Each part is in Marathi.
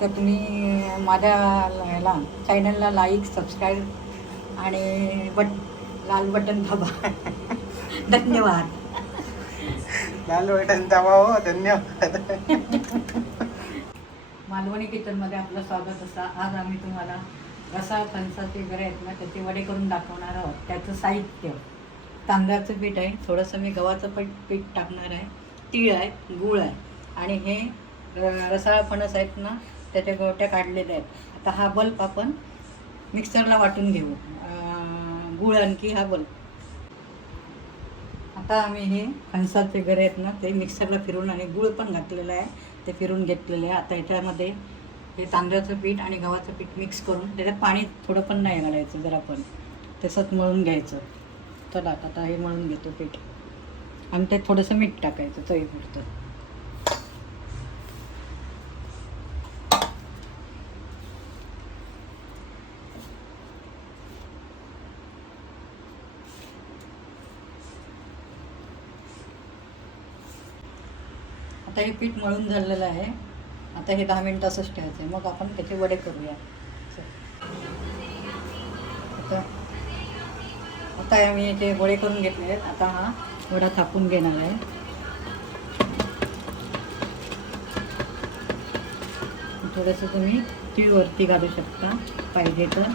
तर तुम्ही माझ्या ह्याला चॅनलला लाईक सबस्क्राईब आणि लाल बटन दाबा. धन्यवाद. लाल बटन दाबा हो. धन्यवाद. मालवणी किचनमध्ये आपलं स्वागत असा. आज आम्ही तुम्हाला रसा फणसाचे वगैरे आहेत ना त्याचे वडे करून दाखवणार आहोत. त्याचं साहित्य तांदळाचं पीठ आहे, थोडंसं मी गव्हाचं पीठ टाकणार आहे, तीळ आहे, गूळ आहे आणि हे रसाळ फणस आहेत ना त्याच्या गोट्या काढलेल्या आहेत. आता हा बल्ब आपण मिक्सरला वाटून घेऊ. गूळ आणखी हा बल्ब. आता आम्ही हे फणसाचे गरे आहेत ना ते मिक्सरला फिरून आणि गूळ पण घातलेलं आहे ते फिरून घेतलेलं आहे. आता याच्यामध्ये हे तांदळाचं पीठ आणि गव्हाचं पीठ मिक्स करून त्याच्यात पाणी थोडं पण नाही घालायचं, जर आपण तसंच मळून घ्यायचं. चला आता हे मळून घेतो पीठ आणि ते थोडंसं मीठ टाकायचं चवीपुरतं. आता हे पीठ मळून झालेलं आहे. आता हे 10 मिनिट असंच ठेवायचं आहे, मग आपण त्याचे वडे करूया. आता आम्ही याचे वडे करून घेतले आहेत. आता हा वडा थापून घेणार आहे. थोडंसं तुम्ही तीळ वरती घालू शकता पाहिजे तर,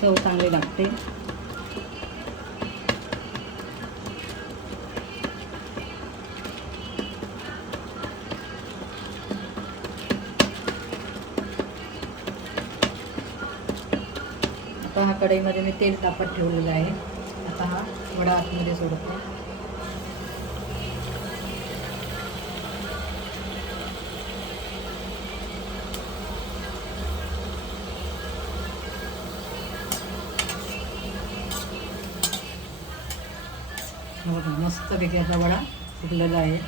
चव चांगली लागते. आता हा कढईमध्ये मी तेल तापत ठेवलेलं आहे. आता हा वडा आतमध्ये सोडतो. बघा मस्त पैकी असा वडा फुटलेला आहे.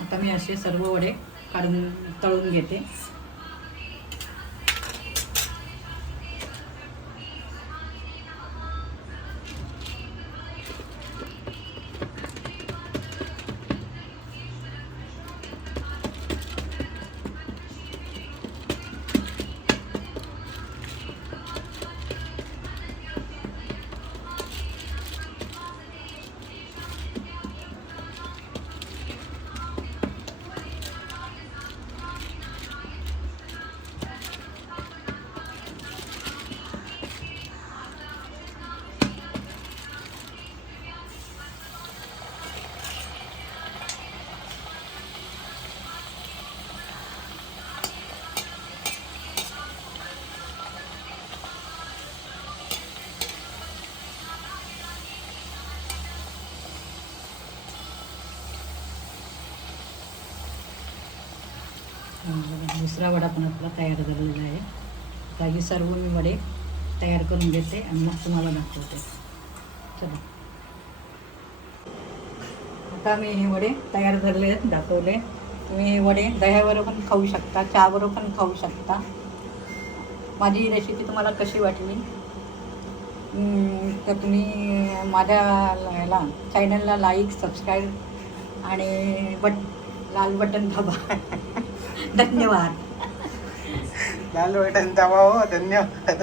आता मी असे सर्व वडे काढून तळून घेते. दुसरा वडा पण आपला तयार झालेला आहे. आता ही सर्व मी वडे तयार करून घेते आणि मग तुम्हाला दाखवते. चला आता मी हे वडे तयार झालेले आहेत, दाखवले. तुम्ही हे वडे दह्याबरोबर पण खाऊ शकता, चहाबरोबर पण खाऊ शकता. माझी रेसिपी तुम्हाला कशी वाटली तर तुम्ही माझ्या ह्याला चॅनलला लाईक सबस्क्राईब आणि लाल बटन दाबा. धन्यवाद. लाल बटन दाबा हो. धन्यवाद.